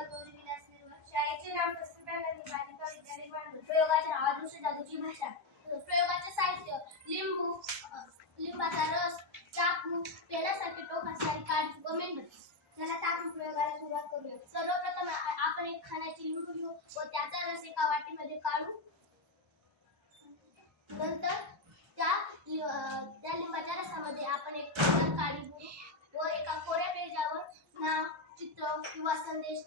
शाळेचे नाव कस्तुरबा गांधी बालिका विद्यालय बांधून. प्रयोगाचे नाव अदृश्य जादूची भाषा. प्रयोगाचे साहित्य लिंबू, लिंबाचा रस, चाकू, पेनासारखे टोक असणारी काडी व मेणबत्ती. चला तर आपण प्रयोगाला सुरुवात करूया. सर्वप्रथम आपण एक खाण्याची लिंबू घेऊ व त्याचा रस एका वाटीमध्ये काढू. नंतर त्या लिंबाच्या रसामध्ये आपण एक काडी घेऊ व एका कोऱ्या पेजावर नाव, चित्र किंवा संदेश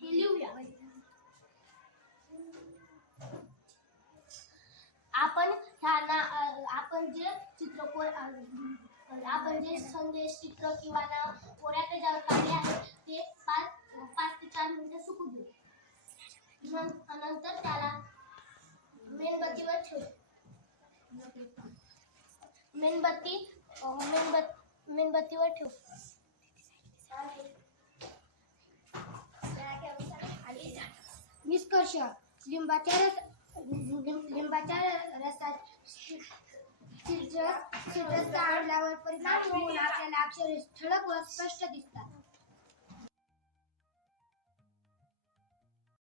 हे लिहूया. आपण जे संदेश, चित्र किंवा नाव कोऱ्या पेजावर काढले आहे ते 5 ते 4 मिनिटे सुकू देऊ. नंतर त्याला मेणबत्तीवर ठेवू. मेणबत्तीवर ठेवू. निष्कर्ष. लिंबाच्या रसात सिट्रस आणल्यावर परिणाम होऊन आपल्याला अक्षरे ठळक व स्पष्ट दिसतात.